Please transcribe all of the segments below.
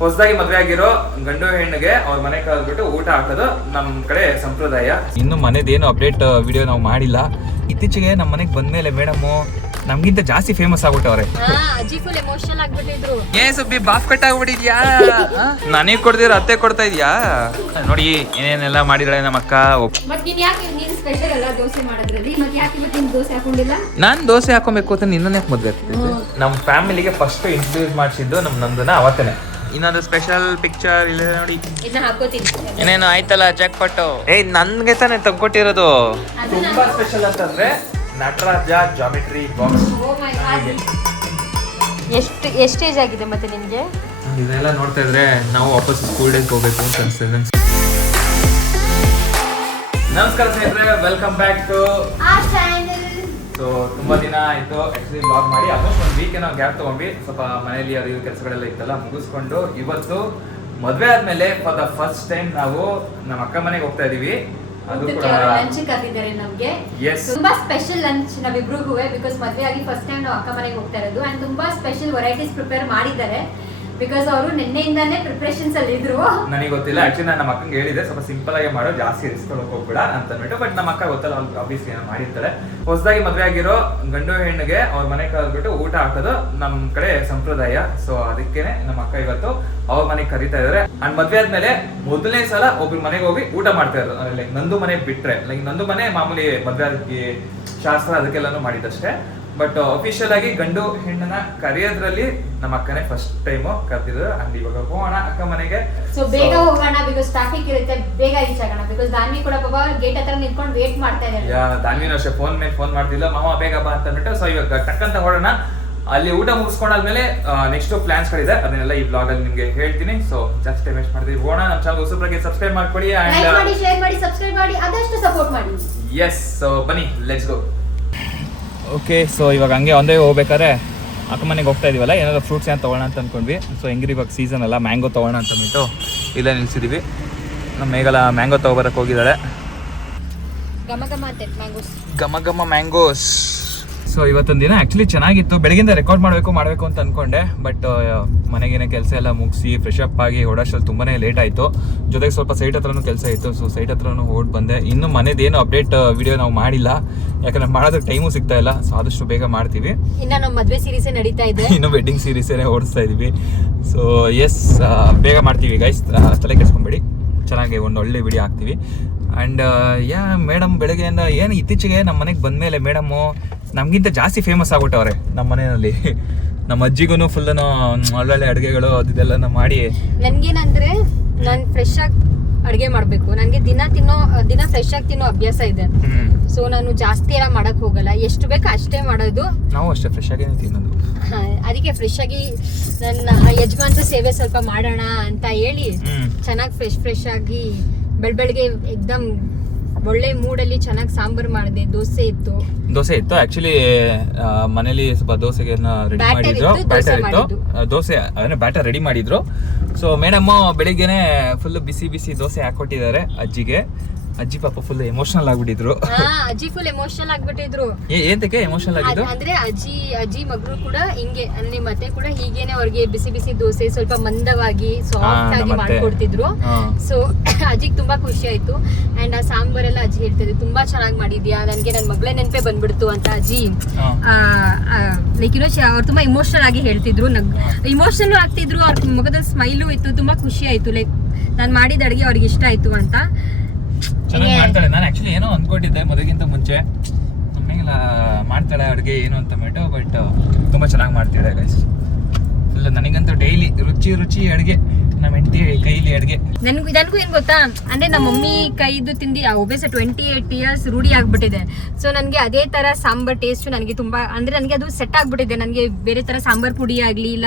ಹೊಸದಾಗಿ ಮದುವೆ ಆಗಿರೋ ಗಂಡು ಹೆಣ್ಣಿಗೆ ಅವ್ರ ಮನೆ ಕರೆದ್ಬಿಟ್ಟು ಊಟ ಹಾಕೋದು ನಮ್ ಕಡೆ ಸಂಪ್ರದಾಯ. ಇನ್ನು ಮನೆದೇನು ಅಪ್ಡೇಟ್ ವಿಡಿಯೋ ನಾವು ಮಾಡಿಲ್ಲ. ಇತ್ತೀಚೆಗೆ ನಮ್ಮ ಮನೆಗೆ ಬಂದ್ಮೇಲೆ ಮೇಡಮ್ ನಮ್ಗಿಂತ ಜಾಸ್ತಿ ಫೇಮಸ್ ಆಗ್ಬಿಟ್ಟವ್ರೆ. ಅಜ್ಜಿ ಫುಲ್ ಎಮೋಷನಲ್ ಆಗ್ಬಿಟ್ಟಿದ್ರು. ಸುಬ್ಬಿ ಬಾಫ್ ಕಟ್ ಆಗ್ಬಿಟ್ಟಿದ್ಯಾ? ನನಗೆ ಕೊಡ್ದಿರ ಅತ್ತೆ ಕೊಡ್ತಾ ಇದ್ಯಾ? ನೋಡಿ ಏನೇನೆಲ್ಲ ಮಾಡಿದಾಳೆ ನಮ್ಮ ಅಕ್ಕ. ಸ್ಪೆಷಲ್ ಅಲ್ಲ ದೋಸೆ ಮಾಡೋದ್ರಲ್ಲಿ, ಮತ್ತೆ ಯಾಕೆ ಇವತ್ತಿನ ದೋಸೆ ಹಾಕೊಂಡಿಲ್ಲ? ನಾನ್ ದೋಸೆ ಹಾಕೊಬೇಕು ಅಂತ ನಿನ್ನ ಮದ್ವೆ ಆಗ್ತಿದ್ದೆ. ನಮ್ಮ ಫ್ಯಾಮಿಲಿಗೆ ಫಸ್ಟ್ ಇಂಟ್ರೊಡ್ಯೂಸ್ ಮಾಡಿಸಿದ್ದು ನಮ್ ನಂದನ ಅವತ್ತನೇ. ಇನ್ನೊಂದು ಸ್ಪೆಷಲ್ ಪಿಕ್ಚರ್ ಇಲ್ಲ ನೋಡಿ, ಏನೇನು ಆಯ್ತಲ್ಲ ಚೆಕ್ ಪಟ್ಟು. ನನ್ಗೆ ತಾನೇ ತಗೊಟ್ಟಿರೋದು. ತುಂಬಾ ಸ್ಪೆಷಲ್ ಅಂತಂದ್ರೆ ನಟರಾಜ ಜಾಮಿಟ್ರಿ ಬಾಕ್ಸ್. ಎಷ್ಟು ಏಜ್ ಆಗಿದೆ ಮತ್ತೆ ನಿಮ್ಗೆ? ಇದೆಲ್ಲ ನೋಡ್ತಾ ಇದ್ರೆ ನಾವು ವಾಪಸ್ ಸ್ಕೂಲ್ ಡೇಸ್ ಹೋಗ್ಬೇಕು ಅಂತ ಅನ್ಸ್ತಿದೆ. ನಮಸ್ಕಾರ ಸ್ನೇಹಿತರೆ, ವೆಲ್ಕಮ್ ಬ್ಯಾಕ್ ಟು ಸೊ ತುಂಬಾ ದಿನ ಆಯ್ತು ಆಕ್ಚುಲಿ ಬ್ಲಾಗ್ ಮಾಡಿ. ಆಲ್ಮೋಸ್ಟ್ ಒಂದು ವೀಕ್ ನಾವು ಗ್ಯಾಪ್ ತಗೊಂಡ್ವಿ. ಸ್ವಲ್ಪ ಮನೆಯಲ್ಲಿ ಅದು ಕೆಲಸಗಳೆಲ್ಲ ಇತ್ತಲ್ಲ ಮುಗಿಸ್ಕೊಂಡು ಇವತ್ತು ಮದ್ವೆ ಆದ್ಮೇಲೆ ಫಾರ್ ದ ಫಸ್ಟ್ ಟೈಮ್ ನಾವು ನಮ್ಮ ಅಕ್ಕ ಮನೆಗೆ ಹೋಗ್ತಾ ಇದೀವಿ. ಅದು ಕೂಡ ಲಂಚ್ ಕರೆದಿದ್ದಾರೆ ನಮ್ಗೆ. ತುಂಬಾ ಸ್ಪೆಷಲ್ ಲಂಚ್ ನಾವಿಬ್ರಿಗೂ, ಬಿಕಾಸ್ ಮದ್ವೆ ಆಗಿ ಫಸ್ಟ್ ಟೈಮ್ ನಾವು ಅಕ್ಕ ಮನೆಗೆ ಹೋಗ್ತಾ ಇರೋದು. ಅಂಡ್ ತುಂಬಾ ಸ್ಪೆಷಲ್ ವೆರೈಟೀಸ್ ಪ್ರಿಪೇರ್ ಮಾಡಿದ್ದಾರೆ ಬಿಕಾಸ್ ಅವರು ನಿನ್ನೆಯಿಂದಾನೇ ಪ್ರಿಪರೇಷನ್ಸ್ ಅಲ್ಲಿ ಇದ್ರು. ನನಗೆ ಗೊತ್ತಿಲ್ಲ ಆಕ್ಚುಲಿ, ನಾನು ನಮ್ಮ ಅಕ್ಕಂಗೆ ಹೇಳಿದೆ ಸ್ವಲ್ಪ ಸಿಂಪಲ್ ಆಗಿ ಮಾಡೋ, ಜಾಸ್ತಿ ರಿಸ್ಕ್ ಹೋಗ್ಬೇಡ ಅಂತ ಅಂದ್ಬಿಟ್ಟು. ಬಟ್ ನಮ್ಮ ಅಕ್ಕ ಗೊತ್ತಲ್ಲ, ಆಬ್ವಿಯಸ್ಲಿ ಏನೋ ಮಾಡಿರ್ತಾರೆ. ಹೊಸದಾಗಿ ಮದುವೆ ಆಗಿರೋ ಗಂಡು ಹೆಣ್ಣಿಗೆ ಅವ್ರ ಮನೆ ಕರೆದ್ಬಿಟ್ಟು ಊಟ ಹಾಕೋದು ನಮ್ ಕಡೆ ಸಂಪ್ರದಾಯ. ಸೊ ಅದಕ್ಕೇನೆ ನಮ್ಮ ಅಕ್ಕ ಇವತ್ತು ಅವ್ರ ಮನೆಗೆ ಕರೀತಾ ಇದಾರೆ. ಅಂಡ್ ಮದ್ವೆ ಆದ್ಮೇಲೆ ಮೊದಲನೇ ಸಲ ಒಬ್ರು ಮನೆಗೆ ಹೋಗಿ ಊಟ ಮಾಡ್ತಾ ಇರೋದು. ಲೈಕ್ ನಂದು ಮನೆ ಬಿಟ್ರೆ, ಲೈಕ್ ನಂದು ಮನೆ ಮಾಮೂಲಿ ಮದ್ವೆ ಆಗಿ ಶಾಸ್ತ್ರ ಅದಕ್ಕೆಲ್ಲಾನು ಮಾಡಿದಷ್ಟೇ. ಬಟ್ ಅಫಿಷಿಯಲ್ ಆಗಿ ಗಂಡು ಹೆಣ್ಣನ್ನ ಕರೆಯೋದ್ರಲ್ಲಿ ನಮ್ಮ ಅಕ್ಕನೇ ಫಸ್ಟ್ ಟೈಮ್ ಕರೆದಿದ್ರು. ಅಂಡ್ ಇವಾಗ ಹೋಗೋಣ ಅಕ್ಕ ಮನೆಗೆ. ಸೊ ಬೇಗ ಹೋಗೋಣ ಬಿಕಾಸ್ ಟ್ರಾಫಿಕ್ ಇರುತ್ತೆ, ಬೇಗ ರೀಚ್ ಆಗೋಣ. ಬಿಕಾಸ್ ದಾನ್ವಿ ಕೂಡ ಪಾಪ ಗೇಟ್ ಹತ್ರ ನಿಂತ್ಕೊಂಡು ವೇಟ್ ಮಾಡ್ತಾ ಇದ್ದಾರೆ. ದಾನ್ವಿನ ಅಷ್ಟೇ ಫೋನ್ ಮೇಲೆ ಫೋನ್ ಮಾಡ್ತಿಲ್ಲ, ಮಾಮ ಬೇಗ ಬಾ ಅಂತ ಅಂದ್ಬಿಟ್ಟು. ಸೊ ಇವಾಗ ಟಕ್ಕಂತ ಹೊಡೋಣ. ಅಲ್ಲಿ ಊಟ ಮುಗಿಸ್ಕೊಂಡಾದ್ಮೇಲೆ ನೆಕ್ಸ್ಟ್ ಪ್ಲಾನ್ಸ್ ಗಳಿದೆ, ಅದನ್ನೆಲ್ಲ ಈ ಬ್ಲಾಗ್ ಅಲ್ಲಿ ನಿಮ್ಗೆ ಹೇಳ್ತೀನಿ. ಸೊ ಜಾಸ್ತಿ ಟೈಮ್ ವೇಸ್ಟ್ ಮಾಡ್ತೀವಿ. ಹೋಗೋಣ. ನಮ್ಮ ಚಾನಲ್ ಹೊಸಬ್ರಿಗೆ ಸಬ್ಸ್ಕ್ರೈಬ್ ಮಾಡ್ಕೊಳ್ಳಿ, ಲೈಕ್ ಮಾಡಿ, ಶೇರ್ ಮಾಡಿ, ಸಬ್ಸ್ಕ್ರೈಬ್ ಮಾಡಿ, ಆದಷ್ಟು ಸಪೋರ್ಟ್ ಮಾಡಿ. ಎಸ್, ಸೊ ಬನ್ನಿ ಲೆಟ್ಸ್ ಗೋ. ಓಕೆ, ಸೊ ಇವಾಗ ಹಂಗೆ ಒಂದೇ ಹೋಗ್ಬೇಕಾದ್ರೆ ಅಕ್ಕ ಮನೆಗೆ ಹೋಗ್ತಾ ಇದೀವಲ್ಲ, ಏನಾದ್ರು ಫ್ರೂಟ್ಸ್ ಏನು ತೊಗೊಳ್ಳೋಣ ಅಂತ ಅಂದ್ಕೊಂಡ್ವಿ. ಸೊ ಹೆಂಗಿರಿ ಇವಾಗ ಸೀಸನ್ ಅಲ್ಲ, ಮ್ಯಾಂಗೋ ತೊಗೊಳ್ಳೋಣ ಅಂತ ಅಂದ್ಬಿಟ್ಟು ಇಲ್ಲೇ ನಿಲ್ಸಿದೀವಿ. ನಮ್ಮ ಮೇಘಲ ಮ್ಯಾಂಗೋ ತೊಗೊಬರಕ್ಕೆ ಹೋಗಿದ್ದಾಳೆ. ಘಮ ಘಮ ಮ್ಯಾಂಗೋಸ್. ಸೊ ಇವತ್ತೊಂದು ದಿನ ಆ್ಯಕ್ಚುಲಿ ಚೆನ್ನಾಗಿತ್ತು. ಬೆಳಗಿಂದ ರೆಕಾರ್ಡ್ ಮಾಡಬೇಕು ಅಂತ ಅಂದ್ಕೊಂಡೆ. ಬಟ್ ಮನೆಗೇನೆ ಕೆಲಸ ಎಲ್ಲ ಮುಗಿಸಿ ಫ್ರೆಶ್ ಅಪ್ ಆಗಿ ಓಡೋಷ್ಟಲ್ಲಿ ತುಂಬಾ ಲೇಟ್ ಆಯಿತು. ಜೊತೆಗೆ ಸ್ವಲ್ಪ ಸೈಟ್ ಹತ್ರನೂ ಕೆಲಸ ಇತ್ತು. ಸೊ ಸೈಟ್ ಹತ್ರನೂ ಓಡ್ ಬಂದೆ. ಇನ್ನು ಮನೆದೇನು ಅಪ್ಡೇಟ್ ವಿಡಿಯೋ ನಾವು ಮಾಡಿಲ್ಲ, ಯಾಕಂದ್ರೆ ಮಾಡೋದಕ್ಕೆ ಟೈಮು ಸಿಗ್ತಾ ಇಲ್ಲ. ಸೊ ಆದಷ್ಟು ಬೇಗ ಮಾಡ್ತೀವಿ. ಇನ್ನು ನಮ್ಮ ಮದುವೆ ಸೀರೀಸೇ ನಡೀತಾ ಇದೆ, ಇನ್ನು ವೆಡ್ಡಿಂಗ್ ಸೀರೀಸೇ ಓಡಿಸ್ತಾ ಇದೀವಿ. ಸೊ ಎಸ್, ಬೇಗ ಮಾಡ್ತೀವಿ ಗೈಸ್, ತಲೆ ಕೆಡ್ಸ್ಕೊಂಬೇಡಿ. ಚೆನ್ನಾಗಿ ಒಂದು ಒಳ್ಳೆ ವಿಡಿಯೋ ಹಾಕ್ತೀವಿ. ಆ್ಯಂಡ್ ಮೇಡಮ್ ಬೆಳಗ್ಗೆಯಿಂದ ಏನು ಇತ್ತೀಚೆಗೆ ನಮ್ಮ ಮನೆಗೆ ಬಂದಮೇಲೆ ಮೇಡಮು ನಮಗಿಂತ ಜಾಸ್ತಿ ಫೇಮಸ್ ಆಗ್ಬಿಟ್ಟವ್ರೆ ನಮ್ಮ ಮನೆಯಲ್ಲಿ. ನಮ್ಮ ಅಜ್ಜಿಗೂ ಫುಲ್ ಒಳ್ಳೊಳ್ಳೆ ಅಡುಗೆಗಳು ಅದೆಲ್ಲ ಮಾಡಿ. ನನ್ಗೇನಂದ್ರೆ ನಾನು ಫ್ರೆಶ್ ಆಗಿ ಅಡುಗೆ ಮಾಡಬೇಕು. ನನಗೆ ದಿನ ಫ್ರೆಶ್ ಆಗಿ ತಿನ್ನೋ ಅಭ್ಯಾಸ ಇದೆ. ಸೊ ನಾನು ಜಾಸ್ತಿ ಎಲ್ಲ ಮಾಡಕ್ ಹೋಗಲ್ಲ, ಎಷ್ಟು ಬೇಕು ಅಷ್ಟೇ ಮಾಡೋದು. ನಾವು ಅಷ್ಟೇ ಫ್ರೆಶ್ ಆಗೇ ತಿನ್ನೋದು. ಅದಕ್ಕೆ ಫ್ರೆಶ್ ಆಗಿ ನನ್ನ ಯಜಮಾನ್ರ ಸೇವೆ ಸ್ವಲ್ಪ ಮಾಡೋಣ ಅಂತ ಹೇಳಿ ಚೆನ್ನಾಗಿ ಫ್ರೆಶ್ ಆಗಿ ಬೆಳಗ್ಗೆ ಎಕ್ದಮ್ ಒಳ್ಳೆ ಮೂಡಲ್ಲಿ ಚೆನ್ನಾಗಿ ಸಾಂಬಾರ್ ಮಾಡಿದೆ. ದೋಸೆ ಇತ್ತು ಆಕ್ಚುಲಿ ಮನೇಲಿ ಸ್ವಲ್ಪ ದೋಸೆಗೆ ರೆಡಿ ಮಾಡಿದ್ರು, ಬ್ಯಾಟರ್ ಇತ್ತು. ದೋಸೆ ಅದನ್ನ ಬ್ಯಾಟರ್ ರೆಡಿ ಮಾಡಿದ್ರು. ಸೊ ಮೇಡಮ್ ಬೆಳಿಗ್ಗೆನೆ ಫುಲ್ ಬಿಸಿ ದೋಸೆ ಹಾಕೊಟ್ಟಿದ್ದಾರೆ ಅಜ್ಜಿಗೆ. ಅಜ್ಜಿ ಪಾಪ ಫುಲ್ ಎಮೋಷನಲ್ ಆಗ್ಬಿಟ್ಟಿದ್ರು. ಅಜ್ಜಿ ಫುಲ್ ಎಮೋಷನಲ್ ಆಗ್ಬಿಟ್ಟಿದ್ರು. ಏಂತಕ್ಕೆ ಎಮೋಷನಲ್ ಆಗಿದ್ರು ಅಂದ್ರೆ ಅಜ್ಜಿ ಮಗಳು ಕೂಡ ಹಿಂಗೆ, ಅಂದ್ರೆ ಮತ್ತೆ ಕೂಡ ಹೀಗೇನೆ ಅವ್ರಿಗೆ ಬಿಸಿ ದೋಸೆ ಸ್ವಲ್ಪ ಮಂದವಾಗಿ ಸಾಫ್ಟ್ ಆಗಿ ಮಾಡ್ಕೊಡ್ತಿದ್ರು. ಸೊ ಅಜ್ಜಿಗೆ ತುಂಬಾ ಖುಷಿ ಆಯ್ತು. ಅಂಡ್ ಆ ಸಾಂಬಾರೆಲ್ಲ ಅಜ್ಜಿ ಹೇಳ್ತಿದ್ರು ತುಂಬಾ ಚೆನ್ನಾಗಿ ಮಾಡಿದ್ಯಾ, ನನ್ಗೆ ನನ್ ಮಗಳೇ ನೆನಪೇ ಬಂದ್ಬಿಡ್ತು ಅಂತ ಅಜ್ಜಿ ಲೈಕ್ ಅವ್ರು ತುಂಬಾ ಇಮೋಷನಲ್ ಆಗಿ ಹೇಳ್ತಿದ್ರು. ಇಮೋಷನಲ್ ಆಗ್ತಿದ್ರು. ಅವ್ರ ಮುಖದಲ್ಲಿ ಸ್ಮೈಲು ಇತ್ತು. ತುಂಬಾ ಖುಷಿ ಆಯ್ತು. ಲೈಕ್ ನಾನ್ ಮಾಡಿದ ಅಡುಗೆ ಅವ್ರಿಗೆ ಇಷ್ಟ ಆಯ್ತು ಅಂತ. ಚೆನ್ನಾಗಿ ಮಾಡ್ತಾಳೆ. ನಾನು ಆಕ್ಚುಲಿ ಏನೋ ಅಂದ್ಕೊಂಡಿದ್ದೆ ಮದುವೆಗಿಂತ ಮುಂಚೆ, ನಮ್ಮೆಲ್ಲ ಮಾಡ್ತಾಳೆ ಅಡುಗೆ ಏನು ಅಂತ ಬಿಟ್ಟು. ಬಟ್ ತುಂಬಾ ಚೆನ್ನಾಗಿ ಮಾಡ್ತಾಳೆ ಗೈಸ್. ಫುಲ್ ನನಗಂತೂ ಡೈಲಿ ರುಚಿ ಅಡುಗೆ, ನಮ್ಮ ಹೆಂಡತಿ ಕೈಲಿ ಅಡುಗೆ. ನನಗೂ ಏನ್ ಗೊತ್ತಾ, ಅಂದ್ರೆ ನಮ್ಮ ಮಮ್ಮಿ ಕೈದು ತಿಂದು ಒಬೇಸ 28 years ರೂಢಿ ಆಗ್ಬಿಟ್ಟಿದೆ. ಸೊ ನನಗೆ ಅದೇ ತರ ಸಾಂಬಾರ್ ಟೇಸ್ಟ್ ನನಗೆ ತುಂಬಾ, ಅಂದ್ರೆ ನನಗೆ ಅದು ಸೆಟ್ ಆಗ್ಬಿಟ್ಟಿದೆ. ನನಗೆ ಬೇರೆ ತರ ಸಾಂಬಾರ್ ಪುಡಿ ಆಗ್ಲಿ ಇಲ್ಲ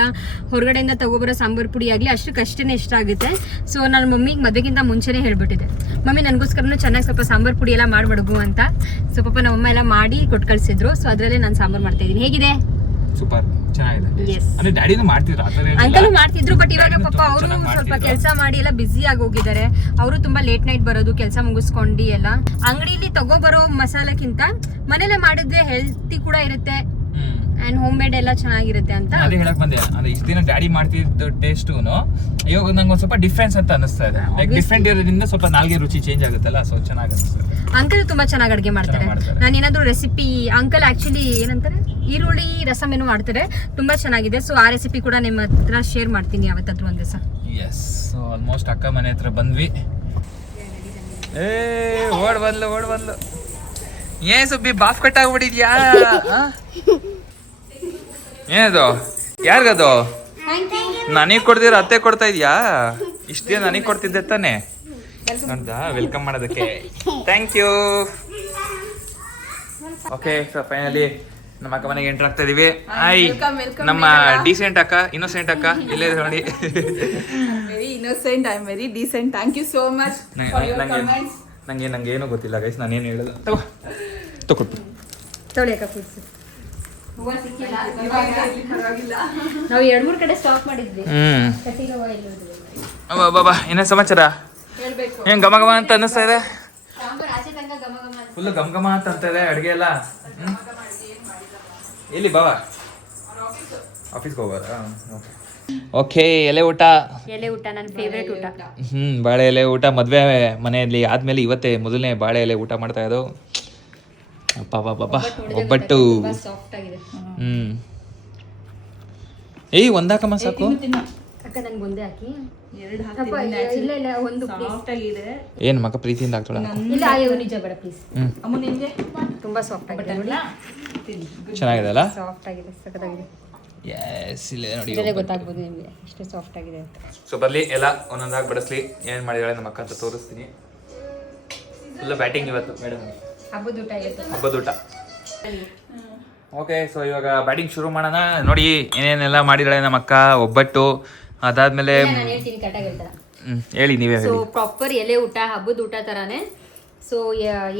ಹೊರಗಡೆಯಿಂದ ತಗೋಬರೋ ಸಾಂಬಾರ್ ಪುಡಿ ಆಗ್ಲಿ ಅಷ್ಟಕ್ಕಷ್ಟೇ ಇಷ್ಟ ಆಗುತ್ತೆ. ಸೊ ನನ್ನ ಮಮ್ಮಿಗೆ ಮದುವೆಗಿಂತ ಮುಂಚೆನೇ ಹೇಳ್ಬಿಟ್ಟಿದೆ, ಮಮ್ಮಿ ನನಗೋಸ್ಕರನೂ ಚೆನ್ನಾಗಿ ಸ್ವಲ್ಪ ಸಾಂಬಾರ್ ಪುಡಿ ಎಲ್ಲ ಮಾಡ್ಬಿಡುಗು ಅಂತ. ಸೊ ಪಾಪ ನಮ್ಮಮ್ಮ ಎಲ್ಲ ಮಾಡಿ ಕೊಟ್ಟು ಕಳ್ಸಿದ್ರು. ಸೊ ಅದ್ರಲ್ಲೇ ನಾನು ಸಾಂಬಾರ್ ಮಾಡ್ತಾ ಇದ್ದೀನಿ. ಹೇಗಿದೆ? ಸೂಪರ್, ಚೆನ್ನಾಗಿದೆ. ಅಂದ್ರೆ ಡ್ಯಾಡಿನೂ ಮಾಡ್ತಿದ್ರು, ಅಂಕಲು ಮಾಡ್ತಿದ್ರು. ಬಟ್ ಇವಾಗ ಪಾಪ ಅವರು ಸ್ವಲ್ಪ ಕೆಲಸ ಮಾಡಿ ಎಲ್ಲ ಬಿಸಿ ಆಗಿ ಹೋಗಿದ್ದಾರೆ. ಅವರು ತುಂಬಾ ಲೇಟ್ ನೈಟ್ ಬರೋದು, ಕೆಲಸ ಮುಗಿಸ್ಕೊಂಡು ಎಲ್ಲ. ಅಂಗಡಿಲಿ ತಗೋಬರೋ ಮಸಾಲೆಕ್ಕಿಂತ ಮನೇಲೆ ಮಾಡಿದ್ರೆ ಹೆಲ್ತಿ ಕೂಡ ಇರುತ್ತೆ. ಅಂಡ್ ಹೋಮ್ ಮೇಡ್ ಎಲ್ಲ ಚೆನ್ನಾಗಿರುತ್ತೆ ಅಂತ. ಅದೇ ಹೇಳಕ್ ಬಂದೆ, ಅಂದ್ರೆ ಇಷ್ಟು ದಿನ ಡ್ಯಾಡಿ ಮಾಡ್ತಿದ್ದ ಟೇಸ್ಟೂನು ಇವಾಗ ನಂಗೆ ಒಂದ್ ಸ್ವಲ್ಪ ಡಿಫ್ರೆನ್ಸ್ ಅಂತ ಅನಿಸ್ತಾ ಇದೆ. ಲೈಕ್ ಡಿಫ್ರೆಂಟ್ ಇರೋದ್ರಿಂದ ಸ್ವಲ್ಪ ನಾಲ್ಗೆ ರುಚಿ ಚೇಂಜ್ ಆಗುತ್ತಲ್ಲ, ಸೊ ಚೆನ್ನಾಗಿ ಅನಿಸ್ತದೆ. ಅಂಕಲ್ ತುಂಬಾ ಚೆನ್ನಾಗಿ ಅಡುಗೆ ಮಾಡ್ತಾರೆ. ನಾನು ಏನಾದ್ರು ರೆಸಿಪಿ, ಅಂಕಲ್ ಆಕ್ಚುಲಿ ಏನಂತಾರೆ ಈರುಳ್ಳಿ ರಸಮ್ ಏನೋ ಮಾಡ್ತಾರೆ, ತುಂಬಾ ಚೆನ್ನಾಗಿದೆ. ಸೊ ಆ ರೆಸಿಪಿ ಕೂಡ ನಿಮ್ಮ ಹತ್ರ ಶೇರ್ ಮಾಡ್ತೀನಿ ಯಾವತ್ತಾದ್ರೂ ಒಂದ್ ದಿವಸ. ಎಸ್, ಸೊ ಆಲ್ಮೋಸ್ಟ್ ಅಕ್ಕ ಮನೆ ಹತ್ರ ಬಂದ್ವಿ. ಓಡ್ ಬಂದ್ಲು ಏನ್ ಸುಬ್ಬಿ ಬಾಫ್ ಕಟ್ ಆಗ್ಬಿಟ್ಟಿದ್ಯಾ? ಏನದು? ಯಾರಿಗದು? ನನಗೆ ಕೊಡ್ದಿರ ಅತ್ತೆ ಕೊಡ್ತಾ ಇದ್ಯಾ? ಇಷ್ಟೇ ನನಗೆ ಕೊಡ್ತಿದ್ದೆ ತಾನೆ? ನೋಡ್ದಾ ವೆಲ್ಕಮ್ ಮಾಡೋದಕ್ಕೆ. Thank you. Okay, so finally ನಮ್ಮ ಅಕ್ಕ ಮನೆಗೆ ಎಂಟರ್ ಆಗ್ತಾ ಇದೀವಿ. ಹಾಯ್, ನಮ್ಮ ಡೀಸೆಂಟ್ ಅಕ್ಕ, ಇನ್ನೋಸೆಂಟ್ ಅಕ್ಕ ಇಲ್ಲೇ ನೋಡಿ. Very innocent, I am very decent. Thank you so much for your comments. ನಂಗೆ ಏನೂ ಗೊತ್ತಿಲ್ಲ ಗೈಸ್, ನಾನೇನು ಹೇಳೋದು. ತಗೊಟ್ಟು ತೊಳಿ ಅಕ್ಕ ಕೂರ್ಸಿ. ನಾವು 2-3 ಕಡೆ ಸ್ಟಾಪ್ ಮಾಡಿದ್ವಿ. ಬಾಬಾ ಏನೇ ಸಮಾಚಾರ? ಏನ್ ಘಮ ಘಮ ಅಂತ ಅನ್ನಿಸ್ತಾ ಇದೆ? ಫುಲ್ ಘಮ ಘಮ ಅಂತ ಇದೆ ಅಡುಗೆ ಎಲ್ಲ. ಎಲ್ಲಿ ಬಾಬಾ? ಆಫೀಸ್ಗೆ ಹೋಗೋದಾ? ಓಕೆ, ಎಲೆ ಊಟ ನನ್ನ ಫೇವ್ರೇಟ್ ಊಟ. ಬಾಳೆ ಎಲೆ ಊಟ ಮದುವೆ ಮನೆಯಲ್ಲಿ ಆದ್ಮೇಲೆ ಇವತ್ತೇ ಮೊದಲನೇ ಬಾಳೆ ಎಲೆ ಊಟ ಮಾಡ್ತಾ ಇರೋದು. ಒಬ್ಬಟ್ಟು. ಒಂದಾಕಮ್ಮ ಸಾಕು. ಅಕ್ಕ ನನ್ಗೆ ಒಂದೇ ಹಾಕಿ. ಏನ್ ಮಗ ಪ್ರೀತಿಯಿಂದ ಆಗ್ತಾಳ? ನಿಜ ಬೇಡ ಪ್ಲೀಸ್. ತುಂಬಾ ಸಾಫ್ಟ್ ಆಗಿದೆ, ಚೆನ್ನಾಗಿದೆ ಅಲ್ಲ? ಸಾಫ್ಟ್ ಆಗಿದೆ, ಸಖತ್ತಾಗಿದೆ. ಎಸ್, ಇಲ್ಲೇ ನೋಡಿ, ಗೊತ್ತಾಗ್ಬೋದು ನಿಮಗೆ ಎಷ್ಟು ಸಾಫ್ಟ್ ಆಗಿದೆ ಅಂತ. ಸೊ ಬರ್ಲಿ ಎಲ್ಲ ಒಂದೊಂದಾಗಿ ಬಡಿಸ್ಲಿ. ಏನ್ ಮಾಡಿದಾಳೆ ನಮ್ಮ ಅಕ್ಕ ಅಂತ ತೋರಿಸ್ತೀನಿ. ಫುಲ್ ಬ್ಯಾಟಿಂಗ್ ಇವತ್ತು ಮೇಡಮ್. ಹಬ್ಬದ ಊಟ. ಓಕೆ, ಸೊ ಇವಾಗ ಬ್ಯಾಟಿಂಗ್ ಶುರು ಮಾಡೋಣ. ನೋಡಿ ಏನೇನೆಲ್ಲ ಮಾಡಿದಾಳೆ ನಮ್ಮ ಅಕ್ಕ. ಒಬ್ಬಟ್ಟು, ಅದಾದ್ಮೇಲೆ ಹೇಳಿ ನೀವೇ. ಸೊ ಪ್ರಾಪರ್ ಎಲೆ ಊಟ, ಹಬ್ಬದ ಊಟ ತರಾನೇ. ಸೊ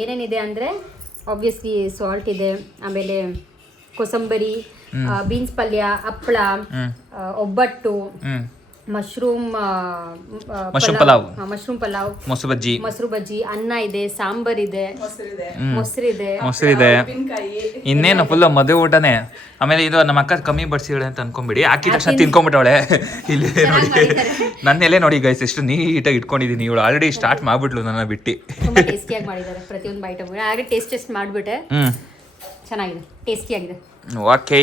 ಏನೇನಿದೆ ಅಂದ್ರೆ ಆಬ್ವಿಯಸ್ಲಿ ಸಾಲ್ಟ್ ಇದೆ, ಆಮೇಲೆ ಕೊಸಂಬರಿ, ಬೀನ್ಸ್ ಪಲ್ಯ, ಹಪ್ಪಳ, ಒಬ್ಬಟ್ಟು, ಮಶ್ರೂಮ್ ಪಲಾವ್, ಮೊಸರು ಬಜ್ಜಿ, ಅನ್ನ ಇದೆ, ಸಾಂಬಾರ್ ಇದೆ, ಮೊಸರಿದೆ. ಇನ್ನೇನು ಫುಲ್ ಮದುವೆ ಊಟನೇ. ಆಮೇಲೆ ಇದು ನಮ್ಮ ಅಕ್ಕ ಕಮ್ಮಿ ಬಡ್ಸಿಳೆ ಅಂತ ಅನ್ಕೊಂಬಿಡಿ, ಹಾಕಿದ ತಕ್ಷಣ ತಿನ್ಕೊಂಬಿಟ್ಟವಳೆ. ಇಲ್ಲಿ ನೋಡಿ ನನ್ನ ಎಲೆ ನೋಡಿ ಗೈಸ್, ಎಷ್ಟು ನೀಟಾಗಿ ಇಟ್ಕೊಂಡಿದ್ದೀನಿ. ಇವಳು ಆಲ್ರೆಡಿ ಸ್ಟಾರ್ಟ್ ಮಾಡ್ಬಿಟ್ಲು ನನ್ನ ಬಿಟ್ಟು. ತುಂಬಾ ಟೇಸ್ಟಿಯಾಗಿ ಮಾಡಿದ್ದಾರೆ ಪ್ರತಿಯೊಂದು ಐಟಮ್. ಹಾಗೆ ಟೇಸ್ಟ್ ಮಾಡಿಬಿಟ್ಟೆ, ಚೆನ್ನಾಗಿದೆ, ಟೇಸ್ಟಿಯಾಗಿದೆ. Okay,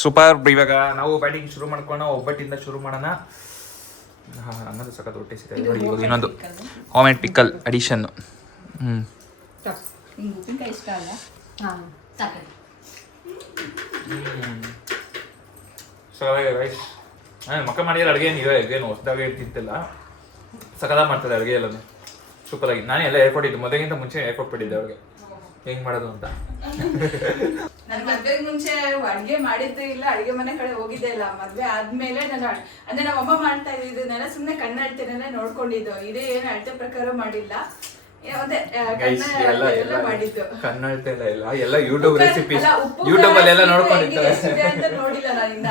super. ಇವಾಗ ನಾವು ಬ್ಯಾಟಿಂಗ್ ಶುರು ಮಾಡ್ಕೊಳ್ಳೋಣ. ಒಬ್ಬಟ್ಟಿಂದ ಶುರು ಮಾಡೋಣ. ಅನ್ನೋದು ಸಖತ್ ಹೊಟ್ಟೆ ಸಿಗ್ತದೆ ನೋಡಿ. ಇವಾಗ ಇನ್ನೊಂದು ಹೋಮ್ ಮೇಡ್ ಪಿಕ್ಕಲ್ ಅಡಿಷನ್. ಇಷ್ಟ ಅಲ್ಲ? ರೈಸ್ ಮಕ್ಕ ಮಾಡಿದ್ರೆ ಅಡುಗೆ ಏನು ಹೊಸದಾಗಿ ತಿಂತಿಲ್ಲ, ಸಖತ್ತಾಗಿ ಮಾಡ್ತದೆ ಅಡುಗೆ ಎಲ್ಲನೂ ಸೂಪರಾಗಿ. ನಾನೇ ಎಲ್ಲ ಹೇಳ್ಕೊಟ್ಟಿದ್ದು, ಮದುವೆಗಿಂತ ಮುಂಚೆ ಹೇಳ್ಕೊಟ್ಬಿಟ್ಟಿದ್ದೆ ಅವ್ರಿಗೆ ಹೆಂಗ್ ಮಾಡೋದು ಅಂತ. ನನ್ ಮದ್ವೆಗ್ ಮುಂಚೆ ಅಡ್ಗೆ ಮಾಡಿದ್ದು ಇಲ್ಲ, ಅಡ್ಗೆ ಮನೆ ಕಡೆ ಹೋಗಿದ್ದೆ ಇಲ್ಲ. ಮದ್ವೆ ಆದ್ಮೇಲೆ ನಾನು ಅಂದ್ರೆ ನಮ್ಮ ಅಮ್ಮ ಮಾಡ್ತಾ ಇದ್ದಿದ್ದನ್ನೆಲ್ಲ ಸುಮ್ನೆ ಕಣ್ಣಳ್ತೇನೆಲ್ಲ ನೋಡ್ಕೊಂಡಿದ್ದು. ಇದೇ ಏನು ಅಳತೆ ಪ್ರಕಾರ ಮಾಡಿಲ್ಲ, ಮಾಡಿದ್ದು. ಕಣ್ಣಳ್ತೆ ಎಲ್ಲ ಯೂಟ್ಯೂಬ್ ರೆಸಿಪೀಸ್, ಯೂಟ್ಯೂಬ್ ಅಲ್ಲಿ ಎಲ್ಲ ನೋಡ್ಕೊಂಡಿರ್ತಾರೆ ಅಂತ ನೋಡಿಲ್ಲ ನಾನಿನ್ನ.